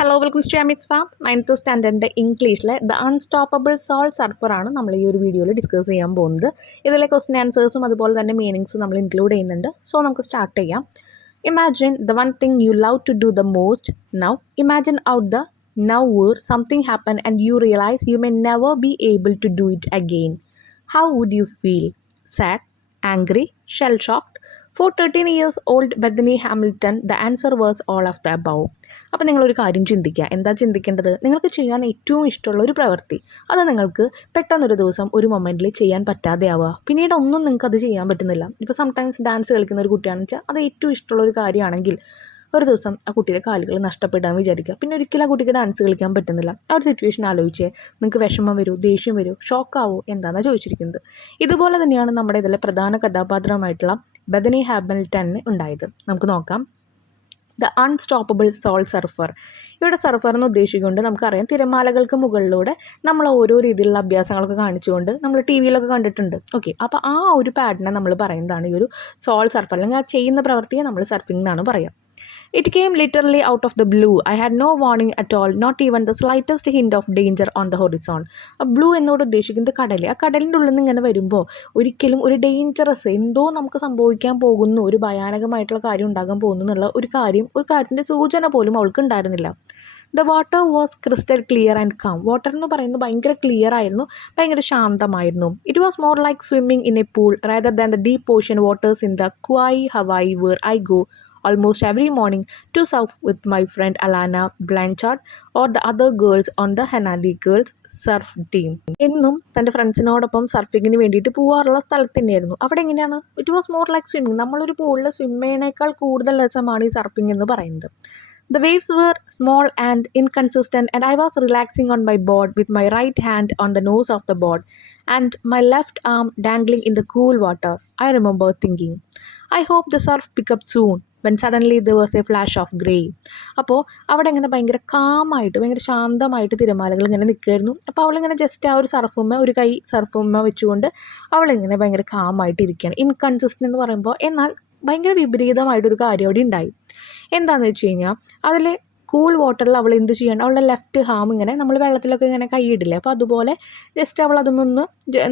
Hello welcome to Amit's farm 9th സ്റ്റാൻഡേർഡിൻ്റെ ഇംഗ്ലീഷിലെ the unstoppable soul സർഫറാണ് നമ്മൾ ഈ ഒരു വീഡിയോയിൽ ഡിസ്കസ് ചെയ്യാൻ പോകുന്നത്. ഇതിലെ ക്വസ്റ്റ്യൻ ആൻസേഴ്സും അതുപോലെ തന്നെ മീനിങ്സും നമ്മൾ ഇൻക്ലൂഡ് ചെയ്യുന്നുണ്ട്. സോ നമുക്ക് സ്റ്റാർട്ട് ചെയ്യാം. Imagine the one thing you love to do the most now. Imagine out the now where something happen and you realize you may never be able to do it again. How would you feel? Sad, angry, shell shocked? For 13 years old Bethany Hamilton, the answer was all of the above. അപ്പോൾ നിങ്ങളൊരു കാര്യം ചിന്തിക്കുക. എന്താ ചിന്തിക്കേണ്ടത്? നിങ്ങൾക്ക് ചെയ്യാൻ ഏറ്റവും ഇഷ്ടമുള്ള ഒരു പ്രവൃത്തി, അത് നിങ്ങൾക്ക് പെട്ടെന്നൊരു ദിവസം ഒരു മൊമെൻറ്റിൽ ചെയ്യാൻ പറ്റാതെ ആവുക. പിന്നീട് ഒന്നും നിങ്ങൾക്ക് അത് ചെയ്യാൻ പറ്റുന്നില്ല. ഇപ്പോൾ സംടൈംസ് ഡാൻസ് കളിക്കുന്ന ഒരു കുട്ടിയാണെന്ന് വെച്ചാൽ അത് ഏറ്റവും ഇഷ്ടമുള്ള ഒരു കാര്യമാണെങ്കിൽ ഒരു ദിവസം ആ കുട്ടിയുടെ കാലുകൾ നഷ്ടപ്പെടാൻ വിചാരിക്കുക. പിന്നെ ഒരിക്കലും ആ കുട്ടിക്ക് ഡാൻസ് കളിക്കാൻ പറ്റുന്നില്ല. ആ ഒരു സിറ്റുവേഷൻ ആലോചിച്ചേ നിങ്ങൾക്ക് വിഷമം വരൂ, ദേഷ്യം വരൂ, ഷോക്കാവോ എന്താണെന്നാണ് ചോദിച്ചിരിക്കുന്നത്. ഇതുപോലെ തന്നെയാണ് നമ്മുടെ ഇതിലെ പ്രധാന കഥാപാത്രമായിട്ടുള്ള ബെഥനി ഹാമിൽട്ടണിന് ഉണ്ടായത്. നമുക്ക് നോക്കാം. The unstoppable soul surfer. ഇവിടെ സർഫർ എന്ന് ഉദ്ദേശിച്ചുകൊണ്ട് നമുക്കറിയാം തിരമാലകൾക്ക് മുകളിലൂടെ നമ്മൾ ഓരോ രീതിയിലുള്ള അഭ്യാസങ്ങളൊക്കെ കാണിച്ചുകൊണ്ട് നമ്മൾ ടി വിയിലൊക്കെ കണ്ടിട്ടുണ്ട്. ഓക്കെ, അപ്പോൾ ആ ഒരു പാഡിനെ നമ്മൾ പറയുന്നതാണ് ഈ ഒരു സോൾ സർഫർ, അല്ലെങ്കിൽ ആ ചെയ്യുന്ന പ്രവൃത്തിയെ നമ്മൾ സർഫിംഗ് എന്നാണ് പറയുക. It came literally out of the blue. I had no warning at all, not even the slightest hint of danger on the horizon. Blue എന്നോട് ഉദ്ദേശിക്കുന്നത് കടൽ. ആ കടലിൻ്റെ ഉള്ളിൽ നിന്ന് ഇങ്ങനെ വരുമ്പോൾ ഒരിക്കലും ഒരു ഡേഞ്ചറസ് എന്തോ നമുക്ക് സംഭവിക്കാൻ പോകുന്നു, ഒരു ഭയാനകമായിട്ടുള്ള കാര്യം ഉണ്ടാകാൻ പോകുന്നു എന്നുള്ള ഒരു കാര്യത്തിൻ്റെ സൂചന പോലും അവൾക്ക് ഉണ്ടായിരുന്നില്ല. The water was crystal clear and calm. Water എന്ന് പറയുന്നത് ഭയങ്കര ക്ലിയർ ആയിരുന്നു, ഭയങ്കര ശാന്തമായിരുന്നു. It was more like swimming in a pool rather than the deep ocean waters in the Kauai Hawaii where I go almost every morning to surf with my friend Alana Blanchard or the other girls on the Hanali Girls surf team. എന്നും തൻ്റെ ഫ്രണ്ട്സിനോടൊപ്പം സർഫിങ്ങിന് വേണ്ടിയിട്ട് പോകാറുള്ള സ്ഥലത്ത് തന്നെയായിരുന്നു. അവിടെ എങ്ങനെയാണ്? It was more like swimming. നമ്മളൊരു പൂളിൽ swim ചെയ്യുന്നതിനേക്കാൾ കൂടുതൽ രസമാണ് ഈ സർഫിംഗ് എന്ന് പറയുന്നത്. The waves were small and inconsistent and I was relaxing on my board with my right hand on the nose of the board and my left arm dangling in the cool water. I remember thinking, I hope the surf pick up soon. when suddenly there was a flash of grey. അപ്പോൾ അവിടെ ഇങ്ങനെ ഭയങ്കര കാമായിട്ട് ഭയങ്കര ശാന്തമായിട്ട് തിരമാലകൾ ഇങ്ങനെ നിൽക്കുമായിരുന്നു. അപ്പോൾ അവളിങ്ങനെ ജസ്റ്റ് ആ ഒരു ഒരു കൈ സർഫുമ്മ വെച്ചുകൊണ്ട് അവളിങ്ങനെ ഭയങ്കര കാമായിട്ട് ഇരിക്കുകയാണ്. ഇൻകൺസിസ്റ്റൻ്റ് എന്ന് പറയുമ്പോൾ എന്നാൽ ഭയങ്കര വിപരീതമായിട്ടൊരു കാര്യം അവിടെ ഉണ്ടായി. എന്താണെന്ന് വെച്ച് കഴിഞ്ഞാൽ അതിൽ കൂൾ വാട്ടറിൽ അവൾ എന്ത് ചെയ്യണം, അവളുടെ ലെഫ്റ്റ് ഹാം ഇങ്ങനെ നമ്മൾ വെള്ളത്തിലൊക്കെ ഇങ്ങനെ കൈയിടില്ലേ, അപ്പോൾ അതുപോലെ ജസ്റ്റ് അവൾ അതൊന്ന്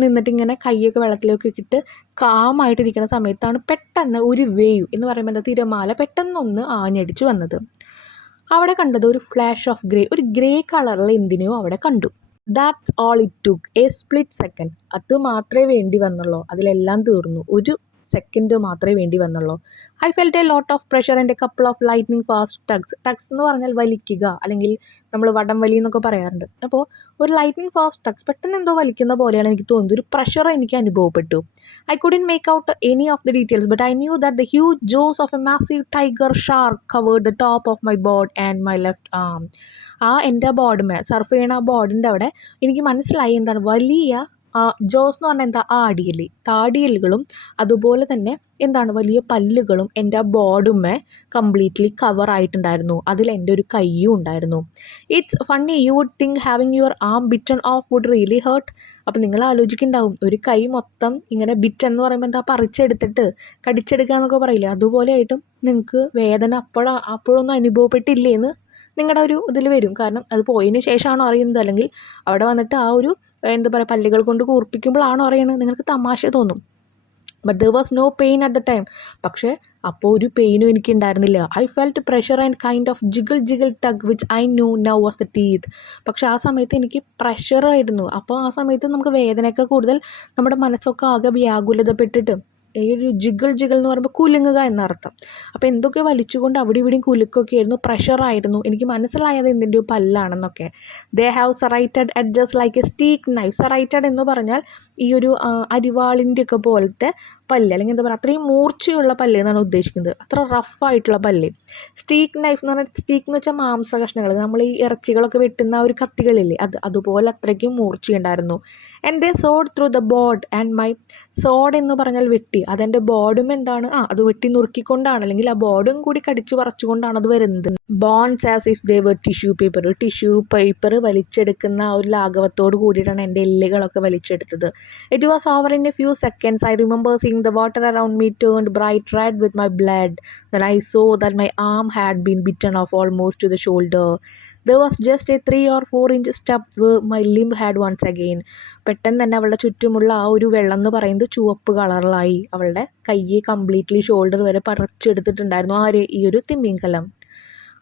നിന്നിട്ട് ഇങ്ങനെ കൈയൊക്കെ വെള്ളത്തിലൊക്കെ ഇട്ട് കാമായിട്ടിരിക്കുന്ന സമയത്താണ് പെട്ടെന്ന് ഒരു വേവ് എന്ന് പറയുമ്പോൾ എന്താ തിരമാല പെട്ടെന്നൊന്ന് ആഞ്ഞടിച്ച് വന്നത്. അവിടെ കണ്ടത് ഒരു ഫ്ലാഷ് ഓഫ് ഗ്രേ, ഒരു ഗ്രേ കളറിൽ എന്തിനെയോ അവിടെ കണ്ടു. That's all it took, A split second. അത് മാത്രമേ വേണ്ടി വന്നുള്ളൂ, അതിലെല്ലാം തീർന്നു. ഒരു സെക്കൻഡ് മാത്രമേ വേണ്ടി വന്നുള്ളൂ. I felt a lot of pressure and a couple of lightning fast tugs എന്ന് പറഞ്ഞാൽ വലിക്കുക, അല്ലെങ്കിൽ നമ്മൾ വടം വലി എന്നൊക്കെ പറയാറുണ്ട്. അപ്പോൾ ഒരു ലൈറ്റ്നിങ് ഫാസ്റ്റ് ടഗ്സ് പെട്ടെന്ന് എന്തോ വലിക്കുന്ന പോലെയാണ് എനിക്ക് തോന്നുന്നത്. ഒരു പ്രഷർ എനിക്ക് അനുഭവപ്പെട്ടു. I couldn't make out any of the details but I knew that the huge Jose of A massive tiger shark covered the top of my board and my left arm. എൻ്റെ ബോർഡുമേ സർഫ് ചെയ്യണ ആ ബോർഡിൻ്റെ അവിടെ എനിക്ക് മനസ്സിലായി എന്താണ് വലിയ ജോസ് എന്ന് പറഞ്ഞാൽ എന്താ, ആടിയല്, താടിയലുകളും അതുപോലെ തന്നെ എന്താണ് വലിയ പല്ലുകളും എൻ്റെ ആ ബോർഡുമേ കംപ്ലീറ്റ്ലി കവർ ആയിട്ടുണ്ടായിരുന്നു. അതിൽ എൻ്റെ ഒരു കയ്യും ഉണ്ടായിരുന്നു. It's funny you would think having your arm bitten off would really hurt. അപ്പം നിങ്ങൾ ആലോചിക്കുന്നുണ്ടാവും ഒരു കൈ മൊത്തം ഇങ്ങനെ ബിറ്റ് എന്ന് പറയുമ്പോൾ എന്താ പറിച്ചെടുത്തിട്ട് കടിച്ചെടുക്കുക എന്നൊക്കെ പറയില്ലേ, അതുപോലെ ആയിട്ടും നിങ്ങൾക്ക് വേദന അപ്പോഴൊന്നും അനുഭവപ്പെട്ടില്ലേന്ന് നിങ്ങളുടെ ഒരു ഇതിൽ വരും. കാരണം അത് പോയതിന് ശേഷമാണോ അറിയുന്നത്, അല്ലെങ്കിൽ അവിടെ വന്നിട്ട് ആ ഒരു എന്താ പറയുക പല്ലുകൾ കൊണ്ട് കൂർപ്പിക്കുമ്പോഴാണോ അറിയണത്, നിങ്ങൾക്ക് തമാശ തോന്നും. But there was no pain at the time. പക്ഷേ അപ്പോൾ ഒരു പെയിനും എനിക്ക് ഉണ്ടായിരുന്നില്ല. I felt pressure and kind of jiggle tug which I knew now was the teeth. പക്ഷേ ആ സമയത്ത് എനിക്ക് പ്രഷറായിരുന്നു. അപ്പോൾ ആ സമയത്ത് നമുക്ക് വേദനയൊക്കെ കൂടുതൽ, നമ്മുടെ മനസ്സൊക്കെ ആകെ വ്യാകുലതപ്പെട്ടിട്ട് ഈ ഒരു ജിഗിൾ എന്ന് പറയുമ്പോൾ കുലുങ്ങുക എന്നർത്ഥം. അപ്പോൾ എന്തൊക്കെ വലിച്ചുകൊണ്ട് അവിടെ ഇവിടെയും കുലുക്കൊക്കെ ആയിരുന്നു, പ്രഷറായിരുന്നു. എനിക്ക് മനസ്സിലായത് എന്തിൻ്റെയോ പല്ലാണെന്നൊക്കെ. They have serrated edges like a steak knife. Serrated എന്ന് പറഞ്ഞാൽ ഈ ഒരു അരിവാളിൻ്റെയൊക്കെ പോലത്തെ പല്ല്, അല്ലെങ്കിൽ എന്താ പറയുക അത്രയും മൂർച്ചയുള്ള പല്ല് എന്നാണ് ഉദ്ദേശിക്കുന്നത്, അത്ര റഫായിട്ടുള്ള പല്ല്. സ്റ്റീക്ക് നൈഫ് എന്ന് പറഞ്ഞാൽ സ്റ്റീക്ക് എന്ന് വെച്ചാൽ മാംസ കഷ്ണങ്ങൾ, നമ്മൾ ഈ ഇറച്ചികളൊക്കെ വെട്ടുന്ന ഒരു കത്തികളില്ലേ, അതുപോലെ അത്രയ്ക്കും മൂർച്ചയുണ്ടായിരുന്നു. And they sawed through the board and my sawed എന്ന് പറഞ്ഞാൽ വെട്ടി, അതെൻ്റെ ബോർഡും എന്താണ് അത് വെട്ടി നുറുക്കിക്കൊണ്ടാണ്, അല്ലെങ്കിൽ ആ ബോർഡും കൂടി കടിച്ചു പറിച്ചുകൊണ്ടാണ് അത് വരുന്നത്. Bones as if they were tissue paper വലിച്ചെടുക്കുന്ന ആ ഒരു ലാഘവത്തോട് കൂടിയിട്ടാണ് എൻ്റെ എല്ലുകളൊക്കെ വലിച്ചെടുത്തത്. It was over in a few seconds. I remember seeing the water around me turned bright red with my blood. Then I saw that my arm had been bitten off almost to the shoulder. There was just a 3 or 4 inch step where my limb had once again. പെട്ടെന്ന് തന്നെ അവളുടെ ചുറ്റുമുള്ള ആ ഒരു വെള്ളം എന്ന് പറയുന്നത് ചുവപ്പ് കളറിലായി. അവളുടെ കൈ കംപ്ലീറ്റ്ലി ഷോൾഡർ വരെ പറിച്ചെടുത്തിട്ടുണ്ടായിരുന്നു ആര്, ഈ ഒരു തിമിംഗലം.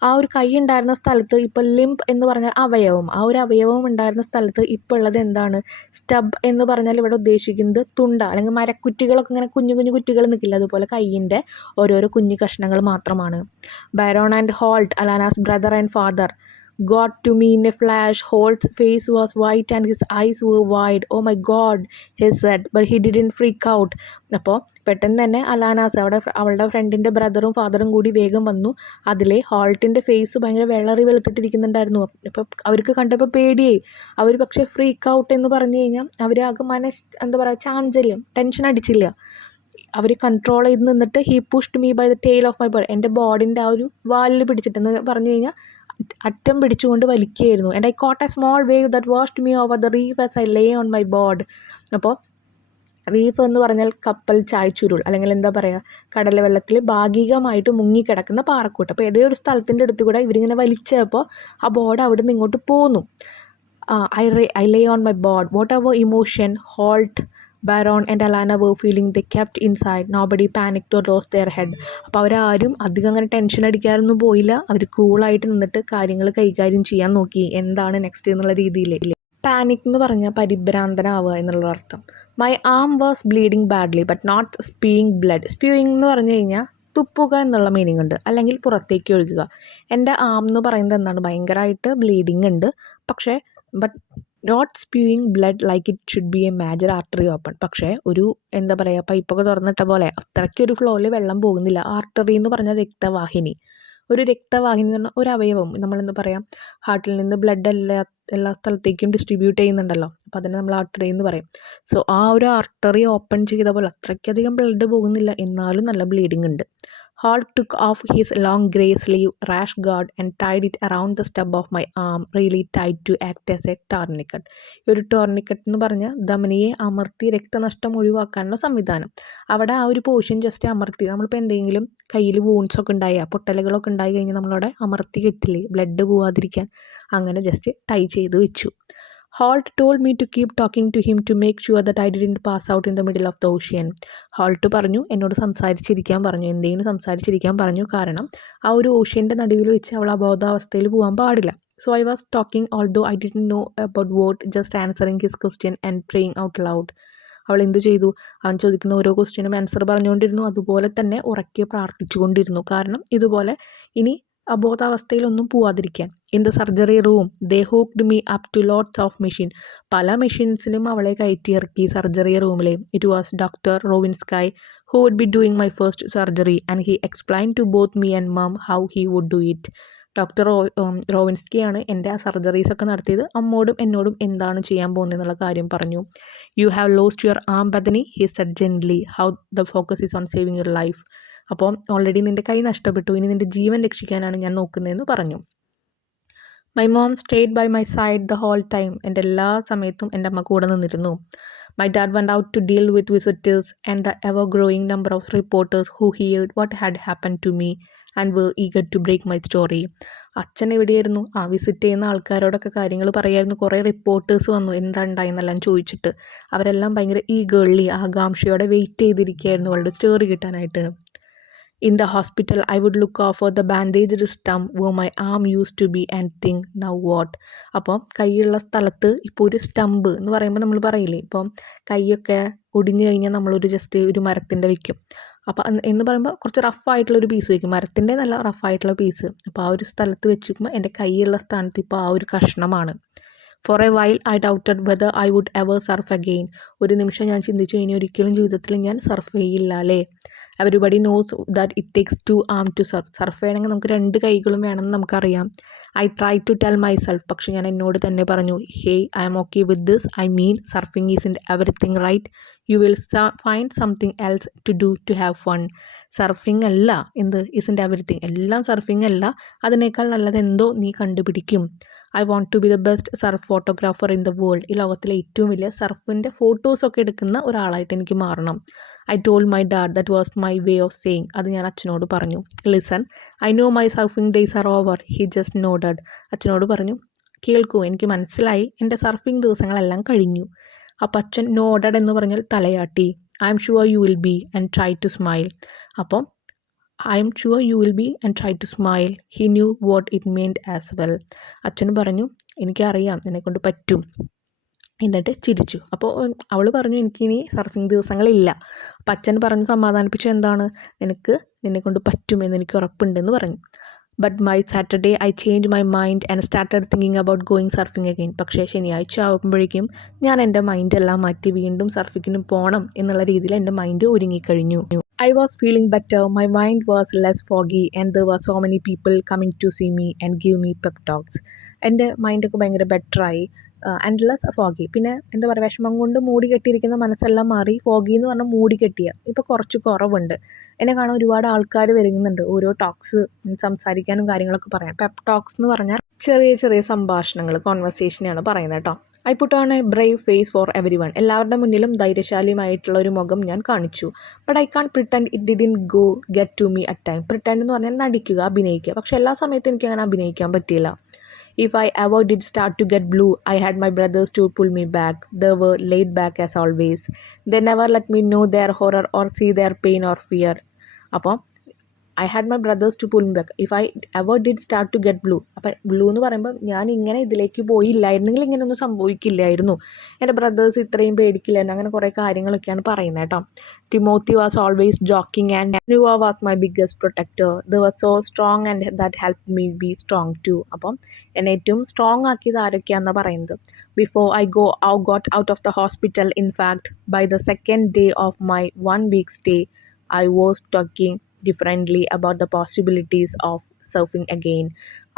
ആ ഒരു കൈ ഉണ്ടായിരുന്ന സ്ഥലത്ത് ഇപ്പോൾ ലിംബ് എന്ന് പറഞ്ഞാൽ അവയവം, ആ ഒരു അവയവം ഉണ്ടായിരുന്ന സ്ഥലത്ത് ഇപ്പോൾ ഉള്ളത് എന്താണ്, സ്റ്റബ് എന്ന് പറഞ്ഞാൽ ഇവിടെ ഉദ്ദേശിക്കുന്നത് തുണ്ട അല്ലെങ്കിൽ മരക്കുറ്റികളൊക്കെ ഇങ്ങനെ കുഞ്ഞു കുഞ്ഞു കുറ്റികൾ നിൽക്കില്ല, അതുപോലെ കൈയിൻ്റെ ഓരോരോ കുഞ്ഞു കഷ്ണങ്ങൾ മാത്രമാണ്. Byron and Holt, Alana's brother and father, got to me in a flash. Holt's face was white and his eyes were wide. Oh my god, he said, but he didn't freak out. അപ്പോൾ പെട്ടെന്ന് തന്നെ അലാനാസ് അവളുടെ ഫ്രണ്ടിൻ്റെ ബ്രദറും ഫാദറും കൂടി വേഗം വന്നു. അതിലെ ഹോൾട്ടിൻ്റെ ഫേസ് ഭയങ്കര വെള്ളറിവെളുത്തിട്ടിരിക്കുന്നുണ്ടായിരുന്നു. അപ്പോൾ അവർക്ക് കണ്ടപ്പോൾ പേടിയായി. അവർ പക്ഷേ ഫ്രീക്ക് ഔട്ട് എന്ന് പറഞ്ഞു കഴിഞ്ഞാൽ അവരാകെ എന്താ പറയുക, ചാഞ്ചല്യം, ടെൻഷൻ അടിച്ചില്ല. അവർ കൺട്രോൾ ചെയ്ത് നിന്നിട്ട് he pushed me by the tail of my body, എൻ്റെ ബോഡിൻ്റെ ആ ഒരു വാലിൽ പിടിച്ചിട്ടെന്ന് പറഞ്ഞു കഴിഞ്ഞാൽ അറ്റം പിടിച്ചുകൊണ്ട് വലിക്കുകയായിരുന്നു. And I caught a small wave that washed me over the reef as I lay on my board. അപ്പോൾ റീഫ് എന്ന് പറഞ്ഞാൽ കപ്പൽ ചായ്ച്ചുരുൾ, അല്ലെങ്കിൽ എന്താ പറയുക, കടൽ വെള്ളത്തിൽ ഭാഗികമായിട്ട് മുങ്ങിക്കിടക്കുന്ന പാറക്കൂട്ട്. അപ്പോൾ ഏതോ ഒരു സ്ഥലത്തിൻ്റെ അടുത്ത് കൂടെ ഇവരിങ്ങനെ വലിച്ചപ്പോൾ ആ ബോർഡ് അവിടെ നിന്ന് ഇങ്ങോട്ട് പോന്നു. I lay on my board. Whatever emotion Holt, Byron and Alana were feeling they kept inside. Nobody panicked or lost their head. അപ്പോൾ അവരാരും അധികം അങ്ങനെ ടെൻഷൻ അടിക്കാറൊന്നും പോയില്ല. അവർ കൂളായിട്ട് നിന്നിട്ട് കാര്യങ്ങൾ കൈകാര്യം ചെയ്യാൻ നോക്കി, എന്താണ് നെക്സ്റ്റ് എന്നുള്ള രീതിയിൽ. പാനിക് എന്ന് പറഞ്ഞാൽ പരിഭ്രാന്തനാവുക എന്നുള്ള അർത്ഥം. My arm was bleeding badly but not spewing blood. Spewing എന്ന് പറഞ്ഞു കഴിഞ്ഞാൽ തുപ്പുക എന്നുള്ള മീനിങ് ഉണ്ട്, അല്ലെങ്കിൽ പുറത്തേക്ക് ഒഴുകുക. എൻ്റെ ആം എന്ന് പറയുന്നത് എന്താണ്, ഭയങ്കരമായിട്ട് ബ്ലീഡിങ് ഉണ്ട്, പക്ഷേ but not spewing blood like it should be a major artery open. പക്ഷേ ഒരു എന്താ പറയുക, പൈപ്പൊക്കെ തുറന്നിട്ട പോലെ അത്രയ്ക്കൊരു ഫ്ലോയിൽ വെള്ളം പോകുന്നില്ല. ആർട്ടറി എന്ന് പറഞ്ഞാൽ രക്തവാഹിനി. ഒരു രക്തവാഹിനി എന്ന് പറഞ്ഞാൽ ഒരു അവയവം, നമ്മളെന്താ പറയുക, ഹാർട്ടിൽ നിന്ന് ബ്ലഡ് എല്ലാ സ്ഥലത്തേക്കും ഡിസ്ട്രിബ്യൂട്ട് ചെയ്യുന്നുണ്ടല്ലോ, അപ്പോൾ അതിനെ നമ്മൾ ആർട്ടറി എന്ന് പറയും. സോ ആ ഒരു ആർട്ടറി ഓപ്പൺ ചെയ്ത പോലെ അത്രയ്ക്കധികം ബ്ലഡ് പോകുന്നില്ല, എന്നാലും നല്ല ബ്ലീഡിങ് ഉണ്ട്. Holt took off his long grey sleeve rash guard and tied it around the stub of my arm, really tight to act as a tourniquet. ഒരു ടോർണിക്കറ്റ് എന്ന് പറഞ്ഞാൽ ധമനിയെ അമർത്തി രക്തനഷ്ടം ഒഴിവാക്കാനുള്ള സംവിധാനം. അവിടെ ആ ഒരു പോർഷൻ ജസ്റ്റ് അമർത്തി, നമ്മളിപ്പോൾ എന്തെങ്കിലും കയ്യിൽ വൂൺസ് ഒക്കെ ഉണ്ടായാൽ, പൊട്ടലുകളൊക്കെ ഉണ്ടായി കഴിഞ്ഞാൽ നമ്മളവിടെ അമർത്തി കെട്ടില്ലേ, ബ്ലഡ് പോവാതിരിക്കാൻ, അങ്ങനെ ജസ്റ്റ് ടൈ ചെയ്ത് വെച്ചു. Holt told me to keep talking to him to make sure that I didn't pass out in the middle of the ocean. Holt പറഞ്ഞു, എന്നോട് സംസാരിച്ചിരിക്കാൻ പറഞ്ഞു, എന്തെങ്കിലും സംസാരിച്ചിരിക്കാൻ പറഞ്ഞു, കാരണം ആ ഒരു ഓഷ്യൻ്റെ നടുവിൽ വെച്ച് അവൾ അബോധാവസ്ഥയിൽ പോകാൻ പാടില്ല. So I was talking although I didn't know about what, just answering his question and praying out loud. അവൾ എന്ത് ചെയ്തു, അവൻ ചോദിക്കുന്ന ഓരോ ക്വസ്റ്റ്യനും ആൻസർ പറഞ്ഞുകൊണ്ടിരുന്നു, അതുപോലെ തന്നെ ഉറക്കെ പ്രാർത്ഥിച്ചുകൊണ്ടിരുന്നു. കാരണം ഇതുപോലെ ഇനി അബോധാവസ്ഥയിലൊന്നും പോവാതിരിക്കാൻ. In the surgery room they hooked me up to lots of machine. പല മെഷീൻസിലും അവളെ കയറ്റിയിറക്കി സർജറി റൂമിൽ. It was doctor Rovinsky who would be doing my first surgery and he explain to both me and mum how he would do it. Doctor റോവിൻസ്കിയാണ് എൻ്റെ ആ സർജറീസൊക്കെ നടത്തിയത്. അമ്മോടും എന്നോടും എന്താണ് ചെയ്യാൻ പോകുന്നത് എന്നുള്ള കാര്യം പറഞ്ഞു. You have lost your arm Bethany, he said gently, how the focus is on saving your life. അപ്പോൾ ഓൾറെഡി നിൻ്റെ കൈ നഷ്ടപ്പെട്ടു, ഇനി നിൻ്റെ ജീവൻ രക്ഷിക്കാനാണ് ഞാൻ നോക്കുന്നതെന്ന് പറഞ്ഞു. My mom stayed by my side the whole time. എൻ്റെ എല്ലാ സമയത്തും എൻ്റെ അമ്മ കൂടെ നിന്നിരുന്നു. My dad went out to deal with visitors and the ever growing number of reporters who heard what had happen to me and were eager to break my story. അച്ഛൻ എവിടെയായിരുന്നു, visit ചെയ്യുന്ന ആൾക്കാരോടൊക്കെ കാര്യങ്ങൾ പറയായിരുന്നു. കുറേ റിപ്പോർട്ടേഴ്സ് വന്നു എന്താ ഉണ്ടായെന്നെല്ലാം ചോദിച്ചിട്ട്. അവരെല്ലാം ഭയങ്കര ഈഗേർലി, ആകാംക്ഷയോടെ വെയിറ്റ് ചെയ്തിരിക്കുകയായിരുന്നു അവളുടെ സ്റ്റോറി കിട്ടാനായിട്ട്. In the hospital, I would look off for the bandaged stump where my arm used to be and think, now what? അപ്പോൾ കൈയുള്ള സ്ഥലത്ത് ഇപ്പോൾ ഒരു സ്റ്റമ്പ് എന്ന് പറയുമ്പോൾ നമ്മൾ പറയില്ലേ, ഇപ്പം കൈയൊക്കെ ഒടിഞ്ഞു കഴിഞ്ഞാൽ നമ്മളൊരു ജസ്റ്റ് ഒരു മരത്തിൻ്റെ വയ്ക്കും. അപ്പോൾ എന്ന് പറയുമ്പോൾ കുറച്ച് റഫായിട്ടുള്ളൊരു പീസ് വയ്ക്കും, മരത്തിൻ്റെ നല്ല റഫായിട്ടുള്ള പീസ്. അപ്പോൾ ആ ഒരു സ്ഥലത്ത് വെച്ചിരിക്കുമ്പോൾ എൻ്റെ കൈയുള്ള സ്ഥാനത്ത് ഇപ്പോൾ ആ ഒരു കഷ്ണമാണ്. For a while I doubted whether I would ever surf again. ഒരു നിമിഷം ഞാൻ ചിന്തിച്ചു, ഇനി ഒരിക്കലും ജീവിതത്തിൽ ഞാൻ സർഫ് ചെയ്യില്ല അല്ലേ. Everybody knows that it takes 2 arms to surf. Surf ചെയ്യണമെങ്കിൽ നമുക്ക് 2 കൈകളും വേണമെന്ന് നമുക്കറിയാം. I try to tell myself, പക്ഷെ ഞാൻ എന്നോട് തന്നെ പറഞ്ഞു, hey I'm okay with this. I mean surfing is in everything right. You will find something else to do to have fun. Surfing അല്ല എന്ത്, ഈസ് ഇൻ എവറിത്തിങ്, എല്ലാം surfing അല്ല, അതിനേക്കാൾ നല്ലത് എന്തോ നീ കണ്ടുപിടിക്കും. I want to be the best surf photographer in the world. ഈ ലോകത്തിലെ ഏറ്റവും വലിയ സർഫിൻ്റെ ഫോട്ടോസൊക്കെ എടുക്കുന്ന ഒരാളായിട്ട് എനിക്ക് മാറണം. I told my dad that was my way of saying. അത് ഞാൻ അച്ഛനോട് പറഞ്ഞു. Listen, I know my surfing days R over. He just nodded. അച്ഛനോട് പറഞ്ഞു, കേൾക്കൂ, എനിക്ക് മനസ്സിലായി, എൻ്റെ സർഫിംഗ് ദിവസങ്ങളെല്ലാം കഴിഞ്ഞു. അപ്പം അച്ഛൻ നോഡഡ് എന്ന് പറഞ്ഞാൽ തലയാട്ടി. I'm sure you will be and try to smile. അപ്പം I'm sure you will be and try to smile. He knew what it meant as well. അച്ഛൻ പറഞ്ഞു, എനിക്കറിയാം, നിന്നെക്കൊണ്ട് പറ്റും. എന്നിട്ട് ചിരിച്ചു. അപ്പോൾ അവൾ പറഞ്ഞു, എനിക്കിനി സർഫിംഗ് ദിവസങ്ങളില്ല. അപ്പം അച്ഛൻ പറഞ്ഞ് സമാധാനിപ്പിച്ചു, എന്താണ്, നിന്നെക്കൊണ്ട് പറ്റുമെന്ന് എനിക്ക് ഉറപ്പുണ്ടെന്ന് പറഞ്ഞു. But my Saturday I change my mind and started thinking about going surfing again. പക്ഷേ ശനിയാഴ്ച ആകുമ്പോഴേക്കും ഞാൻ എൻ്റെ മൈൻഡെല്ലാം മാറ്റി വീണ്ടും സർഫിങ്ങിന് പോകണം എന്നുള്ള രീതിയിൽ എൻ്റെ മൈൻഡ് ഒരുങ്ങിക്കഴിഞ്ഞു. I was feeling better, my mind was less foggy and there were so many people coming to see me and give me pep talks. എൻ്റെ മൈൻഡൊക്കെ ഭയങ്കര ബെറ്ററായി ആൻഡ് ലെസ് ഫോഗി. പിന്നെ എന്താ പറയുക, വിഷമം കൊണ്ട് മൂടി കെട്ടിയിരിക്കുന്ന മനസ്സെല്ലാം മാറി. ഫോഗി എന്ന് പറഞ്ഞാൽ മൂടി കെട്ടിയ, ഇപ്പോൾ കുറച്ച് കുറവുണ്ട്. എന്നെ കാണാൻ ഒരുപാട് ആൾക്കാർ വരുന്നുണ്ട്, ഓരോ ടോക്സ് സംസാരിക്കാനും കാര്യങ്ങളൊക്കെ പറയാം. പെപ് ടോക്സ് എന്ന് പറഞ്ഞാൽ ചെറിയ ചെറിയ സംഭാഷണങ്ങൾ, കോൺവെർസേഷനെയാണ് പറയുന്നത് കേട്ടോ. I put on a brave face for everyone. എല്ലാവരുടെ മുന്നിലും ധൈര്യശാലിയുമായിട്ടുള്ള ഒരു മുഖം ഞാൻ കാണിച്ചു. But I can't pretend it didn't go get to me at time. Pretend എന്ന് പറഞ്ഞാൽ നടിക്കുക, അഭിനയിക്കുക. പക്ഷേ എല്ലാ സമയത്തും എനിക്ക് അങ്ങനെ അഭിനയിക്കാൻ പറ്റിയില്ല. If I ever did start to get blue, I had my brothers to pull me back. They were laid back as always. They never let me know their horror or see their pain or fear. അപ്പോൾ I had my brothers to pull me back. If I ever did start to get blue. അപ്പം blue എന്ന് പറയുമ്പോൾ ഞാൻ ഇങ്ങനെ ഇതിലേക്ക് പോയില്ലായിരുന്നെങ്കിൽ ഇങ്ങനെയൊന്നും സംഭവിക്കില്ലായിരുന്നു. എൻ്റെ brothers ഇത്രയും പേടിക്കില്ലായിരുന്നു. അങ്ങനെ കുറേ കാര്യങ്ങളൊക്കെയാണ് പറയുന്നത് കേട്ടോ. Timothy was always joking and Noah was my biggest protector. The was so strong and that help me be strong too. അപ്പം എന്നെ ഏറ്റവും സ്ട്രോങ് ആക്കിയത് ആരൊക്കെയാണെന്ന് പറയുന്നത്. Before I got out of the hospital, in fact by the second day of my 1 week stay, I was talking differently about the possibilities of surfing again.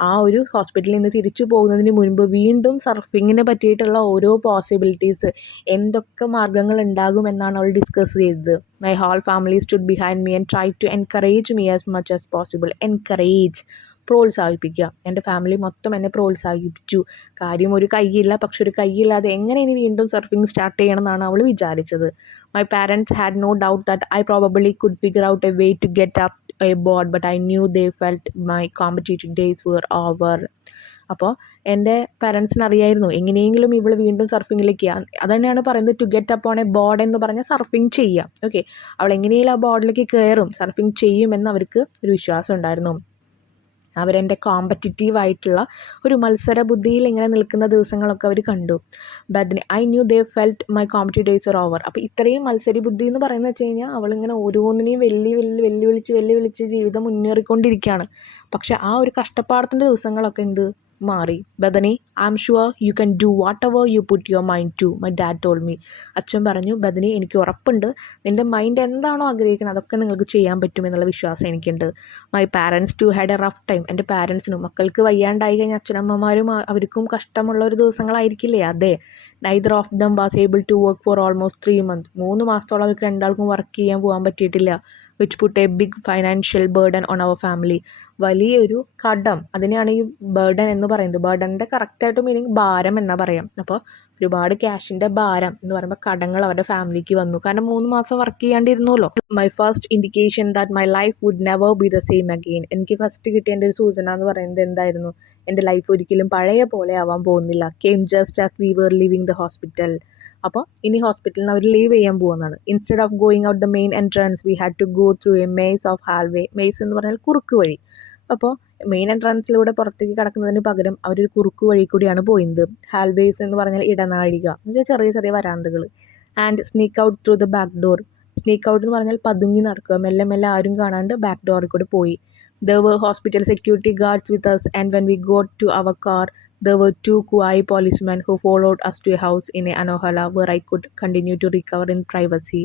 ആ ഒരു ഹോസ്പിറ്റലിൽ നിന്ന് തിരിച്ചു പോകുന്നതിന് മുൻപ് വീണ്ടും സർഫിങ്ങിനെ പറ്റിയിട്ടുള്ള ഓരോ പോസിബിലിറ്റീസ്, എന്തൊക്കെ മാർഗ്ഗങ്ങൾ ഉണ്ടാകുമെന്നാണ് അവൾ ഡിസ്കസ് ചെയ്തത്. My whole family stood behind me and try to encourage me as much as possible. Encourage, പ്രോത്സാഹിപ്പിക്കുക. എൻ്റെ ഫാമിലി മൊത്തം എന്നെ പ്രോത്സാഹിപ്പിച്ചു. കാര്യം ഒരു കൈയില്ല, പക്ഷെ ഒരു കൈയില്ലാതെ എങ്ങനെ ഇനി വീണ്ടും സർഫിങ് സ്റ്റാർട്ട് ചെയ്യണം എന്നാണ് അവൾ വിചാരിച്ചത്. My parents had no doubt that I probably could figure out a way to get up a board, but I knew they felt my competitive days were over. അപ്പോൾ എൻ്റെ പാരൻസിന് അറിയായിരുന്നു എങ്ങനെയെങ്കിലും ഇവൾ വീണ്ടും സർഫിങ്ങിലേക്ക്, അത് തന്നെയാണ് പറയുന്നത്, to get up on a board എന്ന് പറഞ്ഞാൽ സർഫിങ് ചെയ്യുക. ഓക്കെ, അവൾ എങ്ങനെയെങ്കിലും ആ ബോർഡിലേക്ക് കയറും, സർഫിങ് ചെയ്യുമെന്ന് അവർക്ക് ഒരു വിശ്വാസം ഉണ്ടായിരുന്നു. അവരെൻ്റെ കോമ്പറ്റിറ്റീവ് ആയിട്ടുള്ള ഒരു മത്സര ബുദ്ധിയിൽ ഇങ്ങനെ നിൽക്കുന്ന ദിവസങ്ങളൊക്കെ അവർ കണ്ടു. But I knew they felt my competitive days R over. അപ്പോൾ ഇത്രയും മത്സരി ബുദ്ധി എന്ന് പറയുന്നത് വെച്ച് കഴിഞ്ഞാൽ അവളിങ്ങനെ ഓരോന്നിനെയും വെല്ലുവിളിച്ച് ജീവിതം മുന്നേറിക്കൊണ്ടിരിക്കുകയാണ്. പക്ഷേ ആ ഒരു കഷ്ടപ്പാടത്തിൻ്റെ ദിവസങ്ങളൊക്കെ എന്ത് മാറി. Bethany, I'm sure you can do whatever you put your mind to, my dad told me. അച്ഛൻ പറഞ്ഞു, ബദനി, എനിക്ക് ഉറപ്പുണ്ട്, നിൻ്റെ മൈൻഡ് എന്താണോ ആഗ്രഹിക്കുന്നത് അതൊക്കെ നിങ്ങൾക്ക് ചെയ്യാൻ പറ്റുമെന്നുള്ള വിശ്വാസം എനിക്കുണ്ട്. My parents too had a rough time. എൻ്റെ പാരൻസിനും, മക്കൾക്ക് വയ്യാണ്ടായി കഴിഞ്ഞാൽ അച്ഛനമ്മമാരും അവർക്കും കഷ്ടമുള്ള ഒരു ദിവസങ്ങളായിരിക്കില്ലേ. അതെ. Neither of them was able to work for almost 3 months. 3 മാസത്തോളം അവർക്ക് രണ്ടാൾക്കും വർക്ക് ചെയ്യാൻ പോകാൻ പറ്റിയിട്ടില്ല. Which put a big financial burden on our family. വലിയൊരു കടം, അതിനെയാണ് ഈ ബേർഡൻ എന്ന് പറയുന്നത്. ബേർഡൻ്റെ കറക്റ്റായിട്ട് മീനിങ് ഭാരം എന്നാ പറയാം. അപ്പോൾ ഒരുപാട് ക്യാഷിൻ്റെ ഭാരം എന്ന് പറയുമ്പോൾ കടങ്ങൾ അവരുടെ ഫാമിലിക്ക് വന്നു. കാരണം 3 മാസം വർക്ക് ചെയ്യാണ്ടിരുന്നല്ലോ. My first indication that my life would never be the same again. എനിക്ക് ഫസ്റ്റ് കിട്ടിയ എൻ്റെ ഒരു സൂചന എന്ന് പറയുന്നത് എന്തായിരുന്നു, എൻ്റെ ലൈഫ് ഒരിക്കലും പഴയ പോലെ ആവാൻ പോകുന്നില്ല. Came just as we were leaving the hospital. അപ്പോൾ ഇനി ഹോസ്പിറ്റലിൽ നിന്ന് അവർ ലീവ് ചെയ്യാൻ പോകുന്നതാണ്. Instead of going out the main entrance we had to go through a maze of hallway. Maze എന്ന് പറഞ്ഞാൽ കുറുക്ക് വഴി. അപ്പോൾ മെയിൻ എൻട്രൻസിലൂടെ പുറത്തേക്ക് കടക്കുന്നതിന് പകരം അവരൊരു കുറുക്ക് വഴി കൂടിയാണ് പോയത്. ഹാൽവേസ് എന്ന് പറഞ്ഞാൽ ഇടനാഴിക എന്ന് വെച്ചാൽ ചെറിയ ചെറിയ വരാന്തകൾ. And sneak out through the back door. Sneak out എന്ന് പറഞ്ഞാൽ പതുങ്ങി നടക്കുക, മെല്ലെ മെല്ലെ ആരും കാണാണ്ട് ബാക്ക് ഡോറിൽ കൂടെ പോയി. There were hospital security guards with us, and when we got to our car, there were 2 Kauai policemen who followed us to a house in Anohala where I could continue to recover in privacy.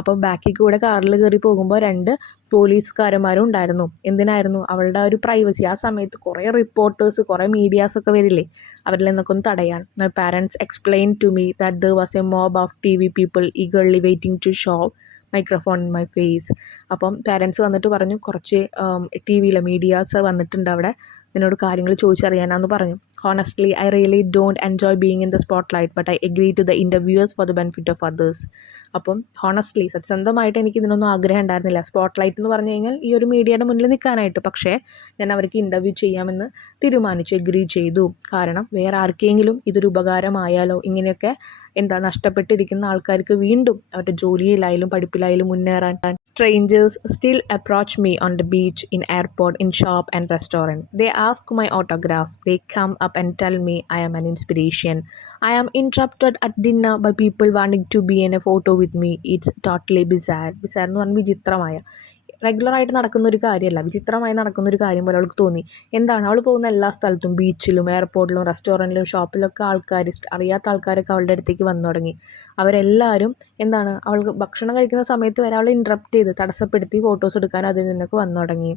അപ്പോൾ ബാക്കിൽ കൂടെ കാറിൽ കയറി പോകുമ്പോൾ 2 പോലീസുകാരന്മാരും ഉണ്ടായിരുന്നു. എന്തിനായിരുന്നു? അവളുടെ ഒരു പ്രൈവസി. ആ സമയത്ത് കുറേ റിപ്പോർട്ടേഴ്സ്, കുറേ മീഡിയാസൊക്കെ വരില്ലേ, അവരിൽ നിന്നൊക്കെ ഒന്ന് തടയാൻ. My parents explain to me that there was a mob of TV people eagerly waiting to shove microphone in my face. അപ്പം പാരൻസ് വന്നിട്ട് പറഞ്ഞു, കുറച്ച് TV-യിലെ മീഡിയാസ് വന്നിട്ടുണ്ട് അവിടെ, നിന്നോട് കാര്യങ്ങൾ ചോദിച്ചറിയാനാന്ന് പറഞ്ഞു. Honestly, I really don't enjoy being in the spotlight, but I agree to the interviewers for the benefit of others. അപ്പം ഹോണസ്റ്റ്ലി സത്യസന്ധമായിട്ട് എനിക്ക് ഇതിനൊന്നും ആഗ്രഹം ഉണ്ടായിരുന്നില്ല. സ്പോട്ട്ലൈറ്റ് എന്ന് പറഞ്ഞു കഴിഞ്ഞാൽ ഈ ഒരു മീഡിയയുടെ മുന്നിൽ നിൽക്കാനായിട്ട്. പക്ഷേ ഞാൻ അവർക്ക് ഇൻ്റർവ്യൂ ചെയ്യാമെന്ന് തീരുമാനിച്ചു, എഗ്രി ചെയ്തു. കാരണം വേറെ ആർക്കെങ്കിലും ഇതൊരു ഉപകാരമായാലോ, ഇങ്ങനെയൊക്കെ നഷ്ടപ്പെട്ടിരിക്കുന്ന ആൾക്കാർക്ക് വീണ്ടും അവരുടെ ജോലിയിലായാലും പഠിപ്പിലായാലും മുന്നേറാൻ. Strangers still approach me on the beach, in airport, in shop and restaurant. They ask my autograph. They come up and tell me I am an inspiration. I am interrupted at dinner by people wanting to be in a photo with me. It's totally bizarre. Bizarre എന്ന് പറഞ്ഞാൽ വിചിത്രമായ, റെഗുലറായിട്ട് നടക്കുന്നൊരു കാര്യമല്ല, വിചിത്രമായി നടക്കുന്നൊരു കാര്യം പോലെ അവൾക്ക് തോന്നി. അവൾ പോകുന്ന എല്ലാ സ്ഥലത്തും, ബീച്ചിലും എയർപോർട്ടിലും റെസ്റ്റോറൻറ്റിലും ഷോപ്പിലൊക്കെ ആൾക്കാർ, അറിയാത്ത ആൾക്കാരൊക്കെ അവളുടെ അടുത്തേക്ക് വന്നു തുടങ്ങി. അവരെല്ലാവരും അവൾക്ക് ഭക്ഷണം കഴിക്കുന്ന സമയത്ത് വരെ അവളെ ഇൻട്രപ്റ്റ് ചെയ്ത് തടസ്സപ്പെടുത്തി ഫോട്ടോസ് എടുക്കാൻ അതിൽ നിന്നൊക്കെ വന്നു തുടങ്ങി.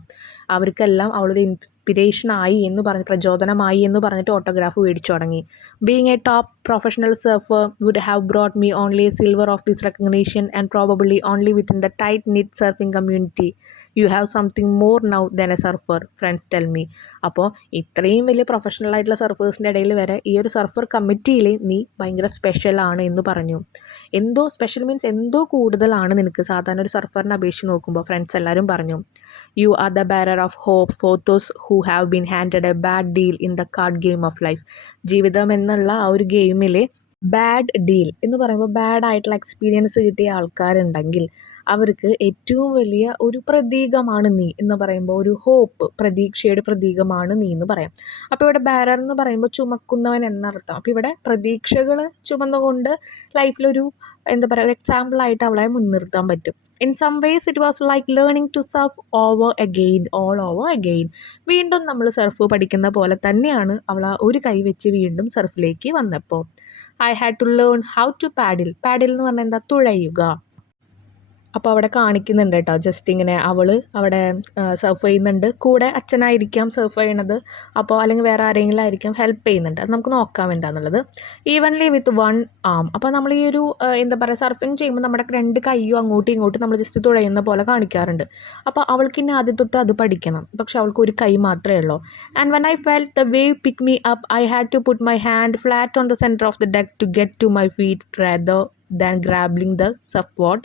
അവർക്കെല്ലാം അവളൊരു ഇൻസ്പിരേഷനായി എന്ന് പറഞ്ഞ്, പ്രചോദനമായി എന്ന് പറഞ്ഞിട്ട് ഓട്ടോഗ്രാഫ് മേടിച്ചു തുടങ്ങി. Being a top professional surfer would have brought me only a silver of this recognition and probably only within the tight knit surfing community. You have something more now than a surfer, friends tell me. അപ്പോൾ ഇത്രയും വലിയ professional ആയിട്ടുള്ള സർഫേഴ്സിൻ്റെ ഇടയിൽ വരെ ഈ ഒരു surfer കമ്മിറ്റിയിൽ നീ ഭയങ്കര സ്പെഷ്യലാണ് എന്ന് പറഞ്ഞു. എന്തോ സ്പെഷ്യൽ മീൻസ് എന്തോ കൂടുതലാണ് നിനക്ക് സാധാരണ ഒരു സർഫറിനെ അപേക്ഷിച്ച് നോക്കുമ്പോൾ, ഫ്രണ്ട്സ് എല്ലാവരും പറഞ്ഞു. You are the bearer of hope for those who have been handed a bad deal in the card game of life. ജീവിതം എന്നുള്ള ആ ഒരു ഗെയിമിൽ ബാഡ് ഡീൽ എന്ന് പറയുമ്പോൾ ബാഡ് ആയിട്ടുള്ള എക്സ്പീരിയൻസ് കിട്ടിയ ആൾക്കാരുണ്ടെങ്കിൽ അവർക്ക് ഏറ്റവും വലിയ ഒരു പ്രതീകമാണ് നീ എന്ന് പറയുമ്പോൾ, ഒരു ഹോപ്പ്, പ്രതീക്ഷയുടെ പ്രതീകമാണ് നീ എന്ന് പറയാം. അപ്പോൾ ഇവിടെ ബാരർ എന്ന് പറയുമ്പോൾ ചുമക്കുന്നവൻ എന്നർത്ഥം. അപ്പോൾ ഇവിടെ പ്രതീക്ഷകൾ ചുമന്നുകൊണ്ട് ലൈഫിലൊരു ഒരു എക്സാമ്പിളായിട്ട് അവളെ മുൻനിർത്താൻ പറ്റും. In some ways it was like learning to surf over again, all over again. വീണ്ടും നമ്മൾ സർഫ് പഠിക്കുന്ന പോലെ തന്നെയാണ് അവൾ ആ ഒരു കൈ വെച്ച് വീണ്ടും സർഫിലേക്ക് വന്നപ്പോൾ. I had to learn how to paddle. Paddle എന്ന് പറഞ്ഞാൽ തുഴയുക. അപ്പോൾ അവിടെ കാണിക്കുന്നുണ്ട് കേട്ടോ, ജസ്റ്റ് ഇങ്ങനെ അവൾ അവിടെ സർഫ് ചെയ്യുന്നുണ്ട്, കൂടെ അച്ഛനായിരിക്കാം സർഫ് ചെയ്യണത്, അപ്പോൾ അല്ലെങ്കിൽ വേറെ ആരെങ്കിലും ആയിരിക്കാം ഹെൽപ്പ് ചെയ്യുന്നുണ്ട്. അത് നമുക്ക് നോക്കാം എന്താണെന്നുള്ളത്. ഈവൻലി വിത്ത് വൺ ആം. അപ്പോൾ നമ്മൾ ഈ ഒരു സർഫിങ് ചെയ്യുമ്പോൾ നമ്മുടെ രണ്ട് കൈയും അങ്ങോട്ടും ഇങ്ങോട്ടും നമ്മൾ ജസ്റ്റ് തുഴയുന്ന പോലെ കാണിക്കാറുണ്ട്. അപ്പോൾ അവൾക്ക് ഇനി ആദ്യം തൊട്ട് അത് പഠിക്കണം. പക്ഷെ അവൾക്ക് ഒരു കൈ മാത്രമേ ഉള്ളൂ. And when I felt the wave pick me up, I had to put my hand flat on the centre of the deck to get to my feet rather than grabbing the support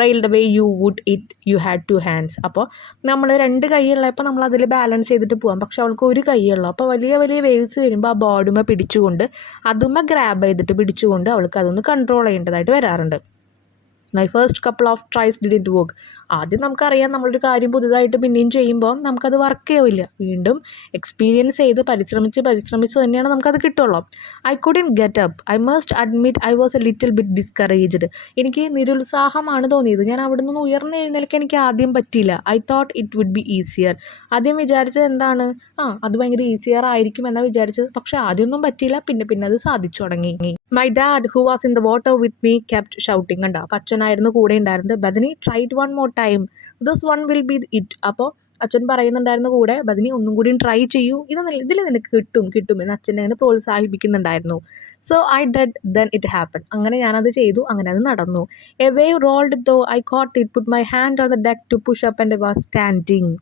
rail the way you would it you had two hands. അപ്പോൾ നമ്മൾ രണ്ട് കൈയുള്ളപ്പോൾ നമ്മൾ അതിൽ balance ചെയ്തിട്ട് പോകാം. പക്ഷെ അവൾക്ക് ഒരു കൈയുള്ളൂ. അപ്പോൾ വലിയ വലിയ വേവ്സ് വരുമ്പോൾ ആ ബോർഡുമേ പിടിച്ചുകൊണ്ട്, അതുമേ ഗ്രാബ് ചെയ്തിട്ട് പിടിച്ചുകൊണ്ട് അവൾക്ക് അതൊന്ന് കൺട്രോൾ ചെയ്യേണ്ടതായിട്ട് വരാറുണ്ട്. My first couple of tries did work. ആദ്യം നമുക്കറിയാം നമ്മളൊരു കാര്യം പുതുതായിട്ട് പിന്നെയും ചെയ്യുമ്പോൾ നമുക്കത് വർക്ക് ചെയ്യില്ല. വീണ്ടും എക്സ്പീരിയൻസ് ചെയ്ത് പരിശ്രമിച്ച് തന്നെയാണ് നമുക്കത് കിട്ടുള്ളൂ. I couldn't get up. I must admit I was A little bit discouraged. എനിക്ക് നിരുത്സാഹമാണ് തോന്നിയത്. ഞാൻ അവിടെ നിന്ന് ഉയർന്നെഴുന്നേൽക്കാൻ എനിക്ക് ആദ്യം പറ്റിയില്ല. I thought it would be easier. ആദ്യം വിചാരിച്ചത് എന്താണ്, അത് ഭയങ്കര ഈസിയർ ആയിരിക്കും എന്നാണ് വിചാരിച്ചത്. പക്ഷെ ആദ്യമൊന്നും പറ്റിയില്ല, പിന്നെ അത് സാധിച്ചു തുടങ്ങി. My dad who was in the water with me kept shouting. കണ്ടോ, അപ്പോൾ അച്ഛനായിരുന്നു കൂടെ ഉണ്ടായിരുന്നത്. Bethany tried one more time, this one will be it. അപ്പോൾ അച്ഛൻ പറയുന്നുണ്ടായിരുന്നു കൂടെ, ബദനി ഒന്നും കൂടി ട്രൈ ചെയ്യൂ, ഇതിൽ നിനക്ക് കിട്ടും എന്ന് അച്ഛനെ അങ്ങനെ പ്രോത്സാഹിപ്പിക്കുന്നുണ്ടായിരുന്നു. So I did then it happen. അങ്ങനെ ഞാനത് ചെയ്തു, അങ്ങനെ അത് നടന്നു. A wave rolled though I caught it, put my hand on the deck to push up and was standing.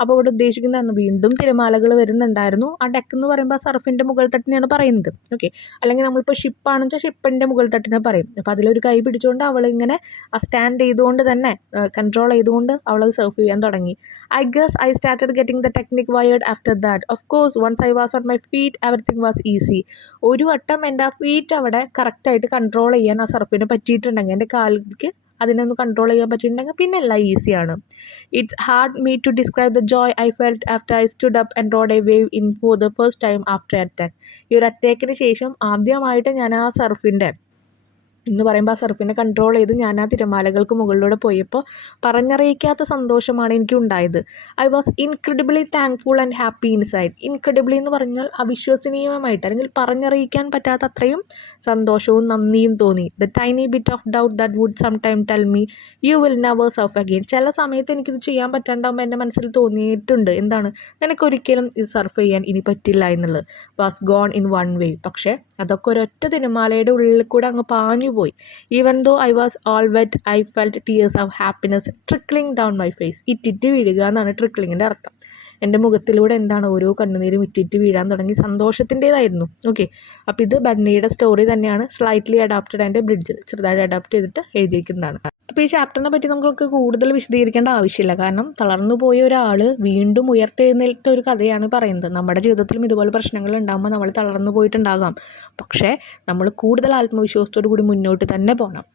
അപ്പോൾ ഇവിടെ ഉദ്ദേശിക്കുന്നതാണ് വീണ്ടും തിരമാലകൾ വരുന്നുണ്ടായിരുന്നു. ആ ഡെക്ക് എന്ന് പറയുമ്പോൾ സർഫിൻ്റെ മുകൾ തട്ടിനെയാണ് പറയുന്നത്. ഓക്കെ, അല്ലെങ്കിൽ നമ്മളിപ്പോൾ ഷിപ്പാണെന്ന് വെച്ചാൽ ഷിപ്പിൻ്റെ മുകൾ തട്ടിനെ പറയും. അപ്പോൾ അതിലൊരു കൈ പിടിച്ചുകൊണ്ട് അവളിങ്ങനെ സ്റ്റാൻഡ് ചെയ്തുകൊണ്ട് തന്നെ കൺട്രോൾ ചെയ്തുകൊണ്ട് അവളത് സർഫ് ചെയ്യാൻ തുടങ്ങി. I guess I started getting the technique wired after that. Of course, once I was on my feet, everything was easy. ഒരു വട്ടം എൻ്റെ ആ ഫീറ്റ് അവിടെ കറക്റ്റായിട്ട് കൺട്രോൾ ചെയ്യാൻ ആ സർഫിന് പറ്റിയിട്ടുണ്ടെങ്കിൽ, എൻ്റെ കാലിലേക്ക് അതിനൊന്ന് കൺട്രോൾ ചെയ്യാൻ പറ്റിയിട്ടുണ്ടെങ്കിൽ പിന്നെ എല്ലാം ഈസിയാണ്. It's hard me to describe the joy I felt after I stood up and rode a wave in for the first time after attack. ഈ ഒരു അറ്റാക്കിന് ശേഷം ആദ്യമായിട്ട് ഞാൻ ആ സർഫിൻ്റെ എന്ന് പറയുമ്പോൾ ആ സർഫിനെ കൺട്രോൾ ചെയ്ത് ഞാൻ ആ തിരമാലകൾക്ക് മുകളിലൂടെ പോയപ്പോൾ പറഞ്ഞറിയിക്കാത്ത സന്തോഷമാണ് എനിക്ക് ഉണ്ടായത്. I was incredibly thankful and happy inside. Incredibly എന്ന് പറഞ്ഞാൽ അവിശ്വസനീയമായിട്ട്, അല്ലെങ്കിൽ പറഞ്ഞറിയിക്കാൻ പറ്റാത്ത അത്രയും സന്തോഷവും നന്ദിയും തോന്നി. The tiny bit of doubt that would some time tell me you will never surf again. ചില സമയത്ത് എനിക്കിത് ചെയ്യാൻ പറ്റാണ്ടാകുമ്പോൾ എൻ്റെ മനസ്സിൽ തോന്നിയിട്ടുണ്ട്, എന്താണ്, നിനക്കൊരിക്കലും ഇത് സർഫ് ചെയ്യാൻ ഇനി പറ്റില്ല എന്നുള്ളത്. Was gone in one way. പക്ഷേ അതൊക്കെ ഒരൊറ്റ തിരമാലയുടെ ഉള്ളിൽ കൂടെ അങ്ങ് പാഞ്ഞു പോയി. Even though I was all wet I felt tears of happiness trickling down my face. ഇറ്റിറ്റ് വീഴുക എന്നാണ് ട്രിക്ലിങ്ങിൻ്റെ അർത്ഥം. എൻ്റെ മുഖത്തിലൂടെ എന്താണ് ഓരോ കണ്ണുനീരും ഇറ്റിറ്റ് വീഴാൻ തുടങ്ങി. സന്തോഷത്തിൻ്റേതായിരുന്നു. ഓക്കെ, അപ്പോൾ ഇത് ബദനിയുടെ സ്റ്റോറി തന്നെയാണ്. സ്ലൈറ്റ്ലി അഡാപ്റ്റഡ് ആൻഡ് ബ്രിഡ്ജിൽ ചെറുതായിട്ട് അഡാപ്റ്റ് ചെയ്തിട്ട് എഴുതിയിരിക്കുന്നതാണ്. അപ്പോൾ ഈ ചാപ്റ്ററിനെ പറ്റി നമുക്ക് കൂടുതൽ വിശദീകരിക്കേണ്ട ആവശ്യമില്ല. കാരണം തളർന്നു പോയ ഒരാൾ വീണ്ടും ഉയർത്തെഴുന്നേൽത്ത ഒരു കഥയാണ് പറയുന്നത്. നമ്മുടെ ജീവിതത്തിലും ഇതുപോലെ പ്രശ്നങ്ങൾ ഉണ്ടാകുമ്പോൾ നമ്മൾ തളർന്നു പോയിട്ടുണ്ടാകാം. പക്ഷേ നമ്മൾ കൂടുതൽ ആത്മവിശ്വാസത്തോടു കൂടി മുന്നോട്ട് തന്നെ പോകണം.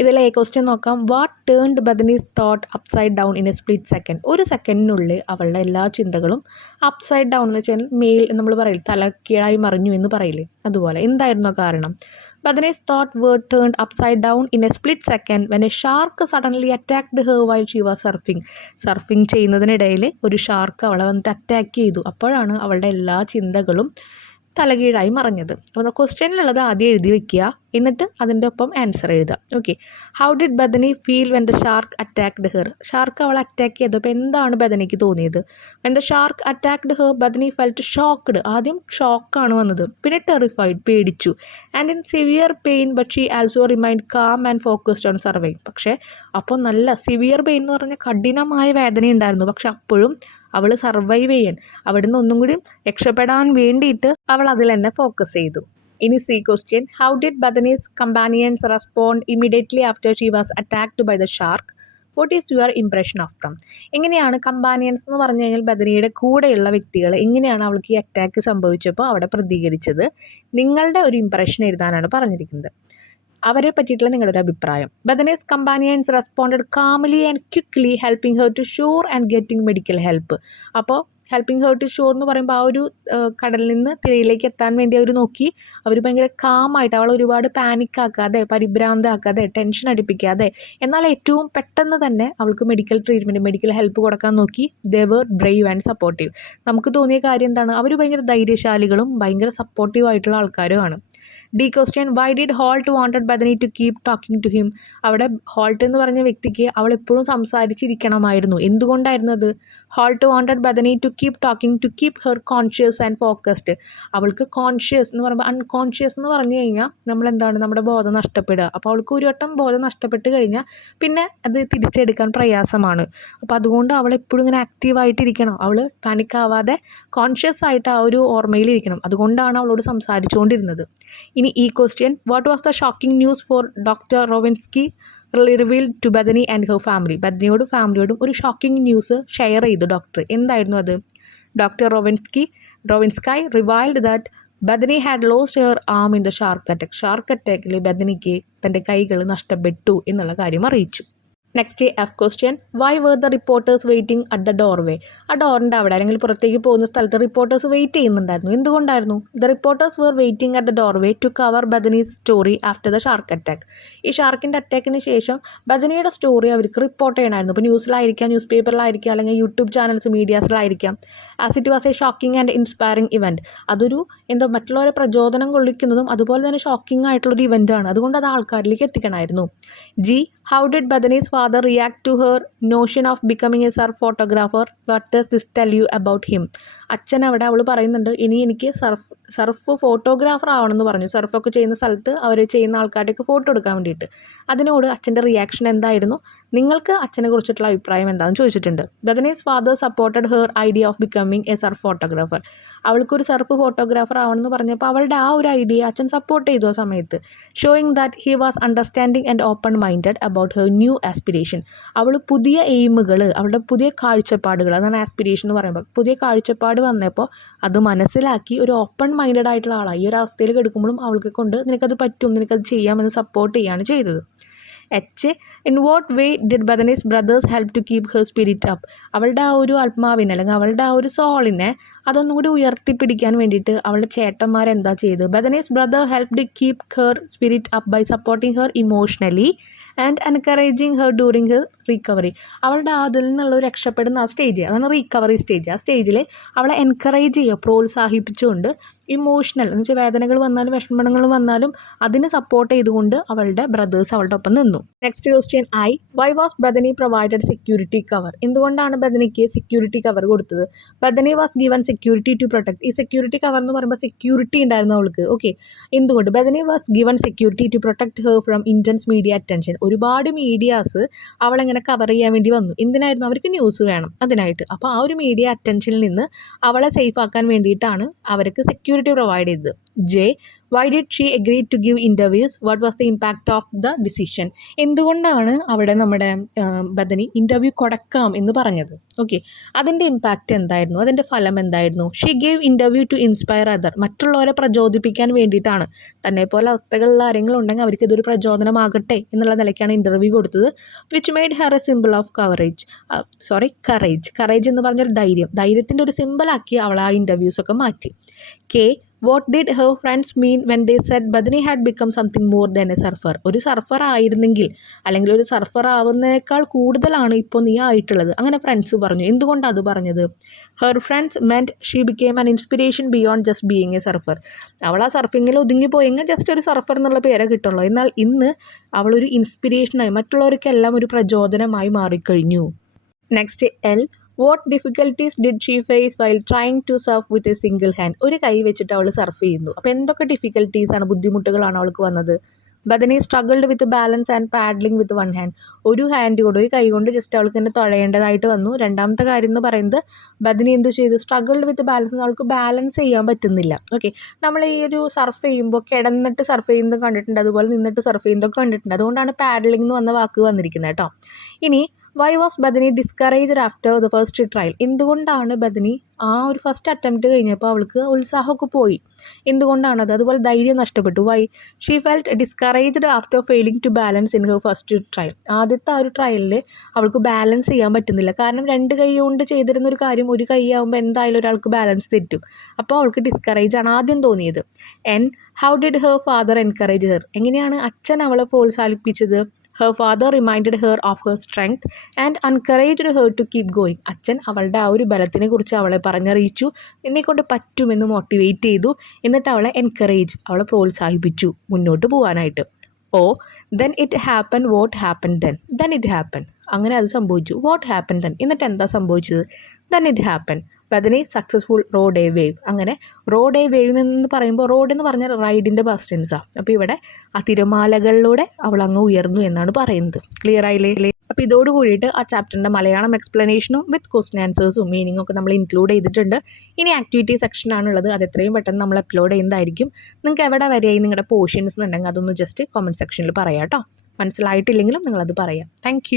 ഇതിലെ ക്വസ്റ്റ്യൻ നോക്കാം. What turned Bethany's thought upside down in a split second? ഒരു സെക്കൻഡിനുള്ളിൽ അവളുടെ എല്ലാ ചിന്തകളും അപ്സൈഡ് ഡൗൺ എന്ന് വെച്ചാൽ മേൽ നമ്മൾ പറയില്ല, തലക്കീഴായി മറിഞ്ഞു എന്ന് പറയില്ലേ, അതുപോലെ. എന്തായിരുന്നു കാരണം? Badani's thought were turned upside down in a split second when a shark suddenly attacked her while she was surfing. Surfing ചെയ്യുന്നതിനിടയിൽ ഒരു ഷാർക്ക് അവളെ വന്നിട്ട് അറ്റാക്ക് ചെയ്തു. അപ്പോഴാണ് അവളുടെ എല്ലാ ചിന്തകളും തലകീഴായി മറിഞ്ഞത്. അപ്പോൾ ക്വസ്റ്റ്യനിലുള്ളത് ആദ്യം എഴുതി വെക്കുക, എന്നിട്ട് അതിൻ്റെ ഒപ്പം ആൻസർ എഴുതുക. Okay, how did Bethany feel when the shark attacked her? Shark അവളെ അറ്റാക്ക് ചെയ്തപ്പോൾ എന്താണ് ബദനിക്ക് തോന്നിയത്? When the shark attacked her Bethany felt shocked. ആദ്യം ഷോക്കാണ് വന്നത്, പിന്നെ ടെറിഫൈഡ്, പേടിച്ചു. And in severe pain but she also remained calm and focused on surviving. പക്ഷേ അപ്പോൾ നല്ല സിവിയർ പെയിൻ എന്ന് പറഞ്ഞാൽ കഠിനമായ വേദന ഉണ്ടായിരുന്നു. പക്ഷെ അപ്പോഴും അവൾ സർവൈവ് ചെയ്യാൻ, അവിടുന്ന് ഒന്നും കൂടി രക്ഷപ്പെടാൻ വേണ്ടിയിട്ട് അവൾ അതിൽ തന്നെ ഫോക്കസ് ചെയ്തു. ഇനി C question. How did Bethany's companions respond immediately after she was attacked by the shark? What is your impression of them? എങ്ങനെയാണ് കമ്പാനിയൻസ് എന്ന് പറഞ്ഞു കഴിഞ്ഞാൽ ബദനിയുടെ കൂടെയുള്ള വ്യക്തികൾ എങ്ങനെയാണ് അവൾക്ക് ഈ അറ്റാക്ക് സംഭവിച്ചപ്പോൾ അവിടെ പ്രതികരിച്ചത്? നിങ്ങളുടെ ഒരു ഇംപ്രഷൻ എഴുതാനാണ് പറഞ്ഞിരിക്കുന്നത്. അവരെ പറ്റിയിട്ടുള്ള നിങ്ങളുടെ ഒരു അഭിപ്രായം. Bethany's companions responded calmly and quickly helping her to shore and getting medical help. അപ്പോൾ ഹെൽപ്പിംഗ് ഹെർ ടു ഷോർ എന്ന് പറയുമ്പോൾ ആ ഒരു കടലിൽ നിന്ന് തിരയിലേക്ക് എത്താൻ വേണ്ടി അവർ നോക്കി. അവർ ഭയങ്കര കാമായിട്ട്, അവൾ ഒരുപാട് പാനിക്കാക്കാതെ, പരിഭ്രാന്താക്കാതെ, ടെൻഷൻ അടിപ്പിക്കാതെ, എന്നാൽ ഏറ്റവും പെട്ടെന്ന് തന്നെ അവൾക്ക് മെഡിക്കൽ ട്രീറ്റ്മെൻറ്റ്, മെഡിക്കൽ ഹെൽപ്പ് കൊടുക്കാൻ നോക്കി. ദേ വർ ബ്രേവ് ആൻഡ് സപ്പോർട്ടീവ്. നമുക്ക് തോന്നിയ കാര്യം എന്താണ്? അവർ ഭയങ്കര ധൈര്യശാലികളും ഭയങ്കര സപ്പോർട്ടീവ് ആയിട്ടുള്ള ആൾക്കാരുമാണ്. D question. Why did Holt wanted Bethany to keep talking to him? അവിടെ ഹോൾട്ട് എന്ന് പറഞ്ഞ വ്യക്തിക്ക് അവൾ എപ്പോഴും സംസാരിച്ചിരിക്കണമായിരുന്നു. എന്തുകൊണ്ടായിരുന്നു അത്? Holt wanted Bethany to keep talking to keep her conscious and focused. അവൾക്ക് കോൺഷ്യസ് എന്ന് പറയുമ്പോൾ, അൺകോൺഷ്യസ് എന്ന് പറഞ്ഞു കഴിഞ്ഞാൽ നമ്മളെന്താണ്, നമ്മുടെ ബോധം നഷ്ടപ്പെടുക. അപ്പോൾ അവൾക്ക് ഒരു വട്ടം ബോധം നഷ്ടപ്പെട്ട് കഴിഞ്ഞാൽ പിന്നെ അത് തിരിച്ചെടുക്കാൻ പ്രയാസമാണ്. അപ്പോൾ അതുകൊണ്ട് അവൾ എപ്പോഴും ഇങ്ങനെ ആക്റ്റീവായിട്ടിരിക്കണം. അവൾ പാനിക്കാവാതെ കോൺഷ്യസ് ആയിട്ട് ആ ഒരു ഓർമ്മയിലിരിക്കണം. അതുകൊണ്ടാണ് അവളോട് സംസാരിച്ചുകൊണ്ടിരുന്നത്. ഇനി ഈ question. What was the shocking news for doctor Rovinsky revealed to Bethany and her family? ബദനിയോടും ഫാമിലിയോടും ഒരു ഷോക്കിംഗ് ന്യൂസ് ഷെയർ ചെയ്തു ഡോക്ടർ. എന്തായിരുന്നു അത്? Doctor Rovinsky revealed that Bethany had lost her arm in the shark attack. Shark അറ്റാക്കിൽ ബദനിക്ക് തൻ്റെ കൈകൾ നഷ്ടപ്പെട്ടു എന്നുള്ള കാര്യം അറിയിച്ചു. Next F question. Why were the reporters waiting at the doorway? ആ ഡോറിൻ്റെ അവിടെ അല്ലെങ്കിൽ പുറത്തേക്ക് പോകുന്ന സ്ഥലത്ത് റിപ്പോർട്ടേഴ്സ് വെയിറ്റ് ചെയ്യുന്നുണ്ടായിരുന്നു. എന്തുകൊണ്ടായിരുന്നു? The reporters were waiting at the doorway to cover Bethany's story after the shark attack. ഈ ഷാർക്കിൻ്റെ അറ്റാക്കിന് ശേഷം ബദനിയുടെ സ്റ്റോറി അവർക്ക് റിപ്പോർട്ട് ചെയ്യണമായിരുന്നു. ഇപ്പോൾ ന്യൂസിലായിരിക്കാം, ന്യൂസ് പേപ്പറിലായിരിക്കാം, അല്ലെങ്കിൽ യൂട്യൂബ് ചാനൽസ്, മീഡിയാസിലായിരിക്കാം. As it was a shocking and inspiring event. അതൊരു മറ്റുള്ളവരെ പ്രചോദനം കൊള്ളിക്കുന്നതും അതുപോലെ തന്നെ ഷോക്കിംഗ് ആയിട്ടുള്ളൊരു ഇവൻ്റാണ്. അതുകൊണ്ട് അത് ആൾക്കാരിലേക്ക് എത്തിക്കണമായിരുന്നു. G. How did Bethany's father react to her notion of becoming a surf photographer? What does this tell you about him? അച്ഛൻ അവിടെ അവൾ പറയുന്നുണ്ട്, ഇനി എനിക്ക് സർഫ് ഫോട്ടോഗ്രാഫർ ആവണമെന്ന് പറഞ്ഞു. സർഫൊക്കെ ചെയ്യുന്ന സ്ഥലത്ത് അവർ ചെയ്യുന്ന ആൾക്കാരുടെയൊക്കെ ഫോട്ടോ എടുക്കാൻ വേണ്ടിയിട്ട്. അതിനോട് അച്ഛൻ്റെ റിയാക്ഷൻ എന്തായിരുന്നു? നിങ്ങൾക്ക് അച്ഛനെ കുറിച്ചിട്ടുള്ള അഭിപ്രായം എന്താണെന്ന് ചോദിച്ചിട്ടുണ്ട്. Bethany's father supported her idea of becoming a surf photographer. അവൾക്കൊരു സർഫ് ഫോട്ടോഗ്രാഫർ ആവണമെന്ന് പറഞ്ഞപ്പോൾ അവളുടെ ആ ഒരു ഐഡിയ അച്ഛൻ സപ്പോർട്ട് ചെയ്തു ആ സമയത്ത്. Showing that he was understanding and open minded about her new aspiration. അവൾ പുതിയ എയിമുകൾ, അവളുടെ പുതിയ കാഴ്ചപ്പാടുകൾ, അതാണ് ആസ്പിരേഷൻ എന്ന് പറയുമ്പോൾ. പുതിയ കാഴ്ചപ്പാട് വന്നപ്പോൾ അത് മനസ്സിലാക്കി ഒരു ഓപ്പൺ മൈൻഡഡ് ആയിട്ടുള്ള ആളാണ്. ഈ ഒരു അവസ്ഥയിൽ കിടക്കുമ്പോഴും അവൾക്ക് കൊണ്ട് നിനക്കത് പറ്റും, നിനക്കത് ചെയ്യാമെന്ന് സപ്പോർട്ട് ചെയ്യുകയാണ് ചെയ്തത്. H. In what way did Bethany's brothers help to keep her spirit up? അവളുടെ ആ ഒരു ആത്മാവിനെ അല്ലെങ്കിൽ അവളുടെ ആ ഒരു സോളിനെ അതൊന്നും കൂടി ഉയർത്തിപ്പിടിക്കാൻ വേണ്ടിയിട്ട് അവളുടെ ചേട്ടന്മാരെന്താ ചെയ്ത്? Bethany's brother helped keep her spirit up by supporting her emotionally and encouraging her during her recovery. അവളുടെ അതിൽ നിന്നുള്ള രക്ഷപ്പെടുന്ന ആ സ്റ്റേജ്, അതാണ് റിക്കവറി സ്റ്റേജ്. ആ സ്റ്റേജിൽ അവളെ എൻകറേജ് ചെയ്യുക, പ്രോത്സാഹിപ്പിച്ചുകൊണ്ട്, ഇമോഷണൽ എന്ന് വെച്ചാൽ വേദനകൾ വന്നാലും വിഷമങ്ങൾ വന്നാലും അതിന് സപ്പോർട്ട് ചെയ്തുകൊണ്ട് അവളുടെ ബ്രദേഴ്സ് അവളുടെ ഒപ്പം നിന്നു. Next question. I. Why was Bethany provided security cover? എന്തുകൊണ്ടാണ് ബദനിക്ക് സെക്യൂരിറ്റി കവർ കൊടുത്തത്? Bethany was given security to protect. ഈ സെക്യൂരിറ്റി കവർ എന്ന് പറയുമ്പോൾ സെക്യൂരിറ്റി ഉണ്ടായിരുന്നു അവൾക്ക്. ഓക്കെ, എന്തുകൊണ്ട്? Bethany was given security to protect her from intense media attention. ഒരുപാട് മീഡിയാസ് അവളെങ്ങനെ കവർ ചെയ്യാൻ വേണ്ടി വന്നു. എന്തിനായിരുന്നു? അവർക്ക് ന്യൂസ് വേണം അതിനായിട്ട്. അപ്പോൾ ആ ഒരു മീഡിയ അറ്റൻഷനിൽ നിന്ന് അവളെ സേഫ് ആക്കാൻ വേണ്ടിയിട്ടാണ് അവർക്ക് സെക്യൂരിറ്റി പ്രൊവൈഡ് ചെയ്തത്. J, why did she agree to give interviews? What was the impact of the decision? എന്തുകൊണ്ടാണ് അവിടെ നമ്മുടെ ബദനി ഇൻ്റർവ്യൂ കൊടുക്കാം എന്ന് പറഞ്ഞത്? ഓക്കെ, അതിൻ്റെ ഇമ്പാക്റ്റ് എന്തായിരുന്നു? അതിൻ്റെ ഫലം എന്തായിരുന്നു? She gave interview to inspire other. മറ്റുള്ളവരെ പ്രചോദിപ്പിക്കാൻ വേണ്ടിയിട്ടാണ്. തന്നെ പോലെ അവസ്ഥകളിൽ ആരെങ്കിലും ഉണ്ടെങ്കിൽ അവർക്ക് ഇതൊരു പ്രചോദനമാകട്ടെ എന്നുള്ള നിലയ്ക്കാണ് ഇൻ്റർവ്യൂ കൊടുത്തത്. Which made her a simple of courage. Courage എന്ന് പറഞ്ഞാൽ ധൈര്യത്തിൻ്റെ ഒരു സിമ്പിളാക്കി അവൾ ആ ഇൻ്റർവ്യൂസൊക്കെ മാറ്റി. കെ, what did her friends mean when they said Bethany had become something more than a surfer? ഒരു സർഫർ ആയിരുന്നെങ്കിൽ, അല്ലെങ്കിൽ ഒരു സർഫർ ആവുന്നതിനേക്കാൾ കൂടുതലാണ് ഇപ്പോൾ നീ ആയിട്ടുള്ളത്, അങ്ങനെ ഫ്രണ്ട്സ് പറഞ്ഞു. എന്തുകൊണ്ടാണ് അത് പറഞ്ഞത്? Her friends meant she became an inspiration beyond just being A surfer. അവൾ ആ സർഫിങ്ങിൽ ഒതുങ്ങിപ്പോയെങ്കിൽ ജസ്റ്റ് ഒരു സർഫർ എന്നുള്ള പേരെ കിട്ടുള്ളൂ. എന്നാൽ ഇന്ന് അവളൊരു ഇൻസ്പിരേഷനായി, മറ്റുള്ളവർക്കെല്ലാം ഒരു പ്രചോദനമായി മാറിക്കഴിഞ്ഞു. Next L, what difficulties did she face while trying to surf with a single hand? ഒരു കൈ വെച്ചിട്ട് അവൾ സർഫ് ചെയ്യുന്നു. അപ്പോൾ എന്തൊക്കെ ഡിഫിക്കൽട്ടീസാണ്, ബുദ്ധിമുട്ടുകളാണ് അവൾക്ക് വന്നത്? Bethany struggled with balance and paddling with one hand. ഒരു ഹാൻഡ് കൊണ്ട്, ഒരു കൈ കൊണ്ട് ജസ്റ്റ് അവൾക്ക് തന്നെ തുഴയേണ്ടതായിട്ട് വന്നു. രണ്ടാമത്തെ കാര്യം എന്ന് പറയുന്നത് ബദനി എന്ത് ചെയ്തു? Struggled with balance. അവൾക്ക് ബാലൻസ് ചെയ്യാൻ പറ്റുന്നില്ല. ഓക്കെ, നമ്മൾ ഈ ഒരു സർഫ് ചെയ്യുമ്പോൾ കിടന്നിട്ട് സർഫ് ചെയ്യുന്നത് കണ്ടിട്ടുണ്ട്, അതുപോലെ നിന്നിട്ട് സർഫ് ചെയ്യുന്നതൊക്കെ കണ്ടിട്ടുണ്ട്. അതുകൊണ്ടാണ് പാഡ്ലിംഗ് എന്ന് വന്ന വാക്ക് വന്നിരിക്കുന്നത് കേട്ടോ. ഇനി why was Bethany discouraged after the first trial? എന്തുകൊണ്ടാണ് ബദനി ആ ഒരു ഫസ്റ്റ് അറ്റംപ്റ്റ് കഴിഞ്ഞപ്പോൾ അവൾക്ക് ഉത്സാഹമൊക്കെ പോയി? എന്തുകൊണ്ടാണത്? അതുപോലെ ധൈര്യം നഷ്ടപ്പെട്ടു. Why she felt discouraged after failing to balance in her first trial? ആദ്യത്തെ ആ ഒരു ട്രയലിൽ അവൾക്ക് ബാലൻസ് ചെയ്യാൻ പറ്റുന്നില്ല. കാരണം രണ്ട് കൈ കൊണ്ട് ചെയ്തിരുന്ന ഒരു കാര്യം ഒരു കൈ ആകുമ്പോൾ എന്തായാലും ഒരാൾക്ക് ബാലൻസ് തെറ്റും. അപ്പോൾ അവൾക്ക് ഡിസ്കറേജ് ആണ് ആദ്യം തോന്നിയത്. N, how did her father encourage her? എങ്ങനെയാണ് അച്ഛൻ അവളെ പ്രോത്സാഹിപ്പിച്ചത്? Her father reminded her of her strength and encouraged her to keep going. അച്ഛൻ അവളുടെ ആ ഒരു ബലത്തിനെ കുറിച്ച് അവളെ പറഞ്ഞറിയിച്ചു, എന്നെക്കൊണ്ട് പറ്റുമെന്ന് മോട്ടിവേറ്റ് ചെയ്തു. എന്നിട്ട് അവളെ അവളെ പ്രോത്സാഹിപ്പിച്ചു മുന്നോട്ട് പോകാനായിട്ട്. ഓ, then it happened. What happened then? Then it happened. അങ്ങനെ അത് സംഭവിച്ചു. What happened then? എന്നിട്ട് എന്താ സംഭവിച്ചത്? Then it happened. Bethany successful rode a wave. അങ്ങനെ റോഡ് എ വേവ് എന്ന് പറയുമ്പോൾ റോഡ് എന്ന് പറഞ്ഞാൽ റൈഡിൻ്റെ പാസ്റ്റ് ടെൻസാണ്. അപ്പോൾ ഇവിടെ ആ തിരമാലകളിലൂടെ അവൾ അങ്ങ് ഉയർന്നു എന്നാണ് പറയുന്നത്. ക്ലിയർ ആയില്ലേ? അപ്പോൾ ഇതോട് കൂടിയിട്ട് ആ ചാപ്റ്ററിൻ്റെ മലയാളം എക്സ്പ്ലനേഷനും വിത്ത് ക്വസ്റ്റ്യൻ ആൻസേഴ്സും മീനിങ്ങും ഒക്കെ നമ്മൾ ഇൻക്ലൂഡ് ചെയ്തിട്ടുണ്ട്. ഇനി ആക്ടിവിറ്റി സെക്ഷനാണുള്ളത്. അത് എത്രയും പെട്ടെന്ന് നമ്മൾ അപ്ലോഡ് ചെയ്യുന്നതായിരിക്കും. നിങ്ങൾക്ക് എവിടെ വരെയായി നിങ്ങളുടെ പോർഷൻസ് എന്നുണ്ടെങ്കിൽ അതൊന്ന് ജസ്റ്റ് കമൻറ്റ് സെക്ഷനിൽ പറയാം കേട്ടോ. മനസ്സിലായിട്ടില്ലെങ്കിലും നിങ്ങളത് പറയാം. താങ്ക്